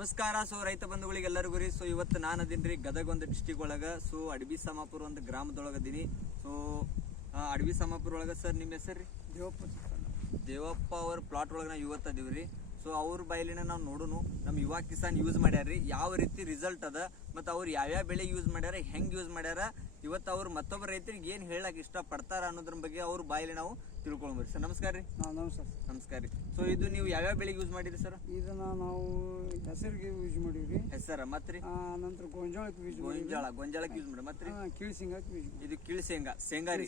ನಮಸ್ಕಾರ. ಸೊ ರೈತ ಬಂಧುಗಳಿಗೆ ಎಲ್ಲರಿಗೂ ರೀ. ಸೊ ಇವತ್ತು ನಾನು ಅದೀನಿ ಗದಗ ಒಂದು ಡಿಸ್ಟಿಕ್ ಒಳಗ. ಸೊ ಅಡವಿ ಸಮಾಪುರ ಒಂದು ಗ್ರಾಮದೊಳಗ ಅದೀನಿ. ಸೊ ಅಡವಿ ಸಮಾಪುರ ಒಳಗ ಸರ್ ನಿಮ್ಮ ಹೆಸರು ರೀ? ದೇವಪ್ಪ ಅವ್ರ ಪ್ಲಾಟ್ ಒಳಗ ನಾವು ಇವತ್ತು ಅದೀವ್ರಿ. ಸೊ ಅವ್ರ ಬಾಯಲಿನ ನಾವು ನೋಡೋನು ನಮ್ಮ ಯುವ ಕಿಸಾನ್ ಯೂಸ್ ಮಾಡ್ಯಾರ್ರಿ, ಯಾವ ರೀತಿ ರಿಸಲ್ಟ್ ಅದ ಮತ್ತು ಅವ್ರು ಯಾವ್ಯಾವ ಬೆಳೆ ಯೂಸ್ ಮಾಡ್ಯಾರ, ಹೆಂಗೆ ಯೂಸ್ ಮಾಡ್ಯಾರ, ಇವತ್ತು ಅವ್ರು ಮತ್ತೊಬ್ಬ ರೈತರಿಗೆ ಏನು ಹೇಳಕ್ ಇಷ್ಟ ಪಡ್ತಾರ ಅನ್ನೋದ್ರ ಬಗ್ಗೆ ಅವ್ರ ಬಾಯಲ್ಲಿ ನಾವು ತಿಳ್ಕೊಂಡ್ಬರ್ರಿ. ಸರ್ ನಮಸ್ಕಾರ ರೀ. ನಮಸ್ಕಾರ ರೀ. ಸೊ ಇದು ನೀವು ಯಾವ್ಯಾವ ಬೆಳೆಗೆ ಯೂಸ್ ಮಾಡಿರಿ ಸರ್? ಇದನ್ನ ನಾವು ಹೆಸರಿಗೆ ಯೂಸ್ ಮಾಡಿವ್ರಿ. ಹೆಸರ ಮತ್ರಿ ನಂತರ ಗೊಂಜಾಳಕ್ಕೆ ಯೂಸ್ ಗೊಂಜಾಳಕ್ಕೆ ಯೂಸ್ ಮಾಡಿ ಮತ್ರಿ ಕೀಳ್ ಶೇಂಗಾಕ್ಕೆ ಯೂಸ್ ಇದು ಕೀಳ್ ಶೇಂಗಾ ರೀ.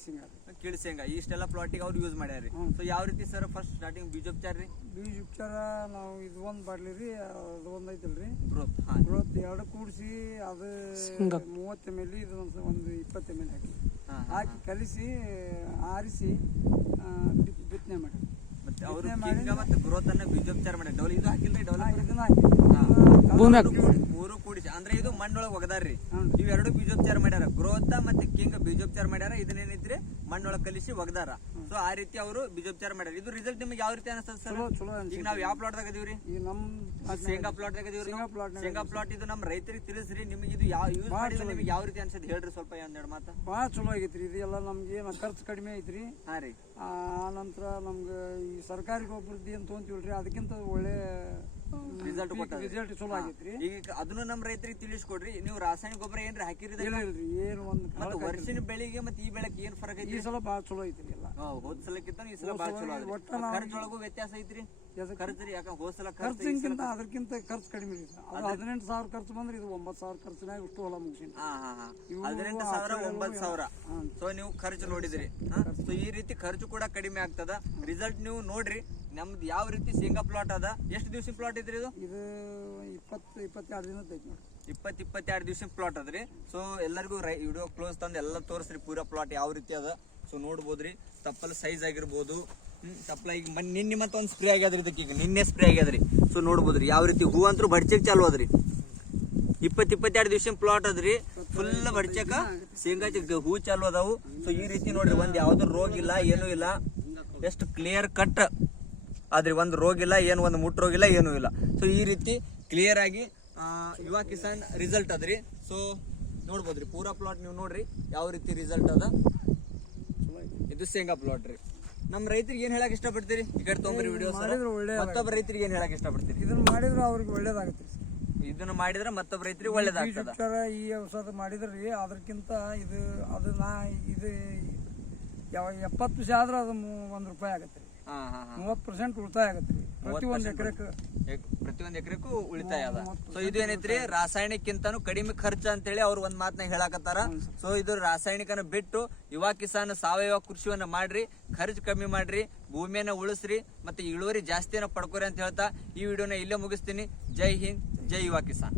ಕೀಳ್ ಶೇಂಗಾ ಇಷ್ಟೆಲ್ಲ ಪ್ಲಾಟಿಗೆ ಅವ್ರು ಯೂಸ್ ಮಾಡ್ಯಾರ. ಸೊ ಯಾವ ರೀತಿ ಸರ್ ಫಸ್ಟ್ ಸ್ಟಾರ್ಟಿಂಗ್ ಬೀಜೋಪಚಾರ ರೀ? ಬೀಜೋಪಚಾರ ನಾವು ಇದು ಒಂದ್ ಬಾಡ್ಲಿ ರೀ, ಅದು ಒಂದ್ ಐತಲ್ರಿ ಗ್ರೋತ್. ಗ್ರೋತ್ ಎರಡು ಕೂಡಿಸಿ ಅದು 30 ml ಇದು ಒಂದು 20 ml ಹಾಕಿ ಕಲಿಸಿ ಆರಿಸಿ ಬಿತ್ತನೆ ಮಾಡಿ ಮತ್ತೆ ಅವರು ಮತ್ತೆ ಗ್ರೋತ್ ಅನ್ನ ಬೀಜೋಪಚಾರ ಮಾಡಿ ಡೌಲ್ ಇದು ಹಾಕಿಲ್ರಿ? ಡೌಲ್ ಮೂರು ಕೂಡಿಸಿ ಅಂದ್ರೆ ಇದು ಮಣ್ಣೊಳಗೆ ಒಗದಾರ್ರಿ. ಇವೆರಡು ಬೀಜೋಪಚಾರ ಮಾಡ್ಯಾರ, ಗ್ರೋತ್ ಮತ್ತೆ ಕಿಂಗ್ ಬೀಜೋಪಚಾರ ಮಾಡ್ಯಾರ. ಇದನ್ನೇನಿದ್ರೆ ಮಣ್ಣೊಳಗೆ ಕಲಿಸಿ ಒಗದಾರ. ಸೊ ಆ ರೀತಿ ಅವರು ಬೀಜೋಪಚಾರ ಮಾಡ್ಯಾರ. ಇದು ರಿಸಲ್ಟ್ ನಿಮ್ಗೆ ಯಾವ ರೀತಿ ಅನಿಸ್ತದ ಸರ್? ಈಗ ನಾವ್ ಯಾವ ಪ್ಲಾಟ್ ದಾಗ ಇದೀವ್ರಿ? ಶೇಂಗಾ ಪ್ಲಾಟ್ ದಾಗ ಇದೀವ್ರಿ. ಶೇಂಗಾ ಪ್ಲಾಟ್ ಇದು ನಮ್ಮ ರೈತರಿಗೆ ತಿಳಿಸ್ರಿ. ನಿಮಗೆ ಇದು ಯಾವ ಯೂಸ್ ಮಾಡಿದ್ರೆ ನಿಮಗೆ ಯಾವ ರೀತಿ ಅನ್ಸದ್ ಹೇಳ್ರಿ ಸ್ವಲ್ಪ ಒಂದೆರಡು ಮಾತು. ಭಾಳ ಚಲೋ ಆಗೈತ್ರಿ. ಇದು ಎಲ್ಲ ನಮ್ಗೆ ಖರ್ಚು ಕಡಿಮೆ ಐತ್ರಿ. ಹಾ ರೀ. ಆ ನಂತರ ನಮ್ಗೆ ಈ ಸರ್ಕಾರಿ ಗೊಬ್ಬರದ್ದು ಏನ್ ತೊಗೊಂತೀವಲ್ರಿ ಅದಕ್ಕಿಂತ ಒಳ್ಳೆ ರಿಸಲ್ಟ್ ರಿಸಲ್ಟ್ ಚಲೋ ಆಗೈತ್ರಿ. ಈಗ ಅದನ್ನು ನಮ್ಮ ರೈತರಿಗೆ ತಿಳಿಸ್ಕೊಡ್ರಿ. ನೀವು ರಾಸಾಯನಿಕ ಗೊಬ್ಬರ ಏನ್ರಿ ಹಾಕಿರಿ? ಏನು ಒಂದು ವರ್ಷಿನ ಬೆಳೆಗೆ ಮತ್ತೆ ಈ ಬೆಳೆಗೆ ಏನ್ ಫರಕ್ ಐತಿ? ಈ ಸಲ ಭಾಳ ಚಲೋ ಐತ್ರಿ. ಎಲ್ಲ ಹೋದ್ ಸಲಕ್ಕಿಂತ ಈ ಸಲ ಭಾಳ ಚಲೋ ಐತಿ. ಖರ್ಚೊಳಗೂ ವ್ಯತ್ಯಾಸ ಐತ್ರಿ. ಖರ್ಚು ರೀ, ಯಾಕಂದ್ರೆ ಹೋದ್ ಸಲ ಖರ್ಚಿಗಿಂತ ಅದಕ್ಕಿಂತ ಖರ್ಚು ಕಡಿಮೆ ರೀ. 18,000 ಖರ್ಚು ಬಂದ್ರೆ ಇದು 9,000 ಖರ್ಚಿನಾಗ ಇಷ್ಟು ಹೊಲ ಮುಗಿಸಿನಿ. 18,000 9,000. ಸೊ ನೀವು ಖರ್ಚು ನೋಡಿದ್ರಿ. ಸೊ ಈ ರೀತಿ ಖರ್ಚು ಕೂಡ ಕಡಿಮೆ ಆಗ್ತದ. ರಿಸಲ್ಟ್ ನೀವು ನೋಡ್ರಿ. ನಮ್ದು ಯಾವ ರೀತಿ ಶೇಂಗಾ ಪ್ಲಾಟ್ ಅದ. ಎಷ್ಟು ದಿವಸ ಪ್ಲಾಟ್ ಇದ್ರಿ ಇದು? ಇದು 20-22 ದಿನ ಐತಿ ನೋಡಿ. 22 ದಿವಸ ಪ್ಲಾಟ್ ಅದ್ರಿ. ಸೊ ಎಲ್ಲರಿಗೂ ವಿಡಿಯೋ ಕ್ಲೋಸ್ ತಂದು ಎಲ್ಲ ತೋರಿಸ್ರಿ ಪೂರಾ ಪ್ಲಾಟ್ ಯಾವ ರೀತಿ ಅದ. ಸೊ ನೋಡ್ಬೋದ್ರಿ. ತಪ್ಪಲ್ ಸೈಜ್ ಆಗಿರ್ಬೋದು. ತಪ್ಪಲ ಈಗ ನಿನ್ನೆ ಮತ್ತೆ ಒಂದು ಸ್ಪ್ರೇ ಆಗ್ಯಾದ್ರಿ. ಇದಕ್ಕೆ ಈಗ ನಿನ್ನೆ ಸ್ಪ್ರೇ ಆಗ್ಯಾದ್ರಿ. ಸೊ ನೋಡ್ಬೋದ್ರಿ ಯಾವ ರೀತಿ ಹೂ ಅಂತೂ ಬಡ್ಚಕ್ ಚಾಲು ಅದ್ರಿ. 20-22 ದಿವಸ ಪ್ಲಾಟ್ ಅದ್ರಿ. ಫುಲ್ ಬಡ್ಚಕ ಶೇಂಗಾ ಹೂ ಚಾಲು ಅದಾವು. ಸೊ ಈ ರೀತಿ ನೋಡ್ರಿ, ಒಂದ್ ಯಾವ್ದು ರೋಗ ಇಲ್ಲ, ಏನೂ ಇಲ್ಲ. ಎಷ್ಟು ಕ್ಲಿಯರ್ ಕಟ್ ಆದ್ರಿ. ಒಂದು ರೋಗ ಇಲ್ಲ, ಏನು ಒಂದು ಮುಟ್ ರೋಗ ಇಲ್ಲ, ಏನೂ ಇಲ್ಲ. ಸೊ ಈ ರೀತಿ ಕ್ಲಿಯರ್ ಆಗಿ ಯುವ ಕಿಸಾನ್ ರಿಸಲ್ಟ್ ಅದ್ರಿ. ಸೊ ನೋಡ್ಬೋದ್ರಿ ಪೂರಾ ಪ್ಲಾಟ್ ನೀವು ನೋಡ್ರಿ ಯಾವ ರೀತಿ ರಿಸಲ್ಟ್ ಅದ. ಇದು ಶೇಂಗಾ ಪ್ಲಾಟ್ ರೀ. ನಮ್ಮ ರೈತರಿಗೆ ಏನ್ ಹೇಳಕ್ ಇಷ್ಟಪಡ್ತೀರಿ? ಈ ಕಡೆ ತೊಂಬರಿ ವಿಡಿಯೋ ಮತ್ತೊಬ್ಬ ರೈತರಿಗೆ ಏನ್ ಹೇಳಕ್ ಇಷ್ಟಪಡ್ತೀರಿ? ಇದನ್ನ ಮಾಡಿದ್ರೆ ಅವ್ರಿಗೆ ಒಳ್ಳೇದಾಗುತ್ತೆ. ಇದನ್ನ ಮಾಡಿದ್ರೆ ಮತ್ತೊಬ್ಬ ರೈತರಿಗೆ ಒಳ್ಳೇದಾಗ್ತದ. ಈ ಔಷಧ ಮಾಡಿದ್ರಿ ಅದಕ್ಕಿಂತ ಇದು ಅದು ಇದು 70 ಪೈಸೆ ಆದ್ರೆ ಅದು 1 ರೂಪಾಯಿ ಆಗತ್ತೆ. 30% ಉಳಿತಾಯ ಆಗತ್ತೆ. ಪ್ರತಿಯೊಂದು ಎಕರೆಗೂ ಉಳಿತಾಯ ಅದ. ಸೊ ಇದು ಏನೈತ್ರಿ, ರಾಸಾಯನಿಕ್ಕಿಂತಾನು ಕಡಿಮೆ ಖರ್ಚು ಅಂತೇಳಿ ಅವ್ರು ಒಂದ್ ಮಾತನಾಗ ಹೇಳಕತ್ತಾರ. ಸೊ ಇದು ರಾಸಾಯನಿಕನ ಬಿಟ್ಟು ಯುವ ಕಿಸಾನ್ ಸಾವಯವ ಕೃಷಿಯನ್ನ ಮಾಡ್ರಿ, ಖರ್ಚು ಕಮ್ಮಿ ಮಾಡ್ರಿ, ಭೂಮಿಯನ್ನ ಉಳಿಸ್ರಿ, ಮತ್ತೆ ಇಳುವರಿ ಜಾಸ್ತಿಯನ್ನ ಪಡ್ಕೋರಿ ಅಂತ ಹೇಳ್ತಾ ಈ ವಿಡಿಯೋನ ಇಲ್ಲೇ ಮುಗಿಸ್ತೀನಿ. ಜೈ ಹಿಂದ್, ಜೈ ಯುವ ಕಿಸಾನ್.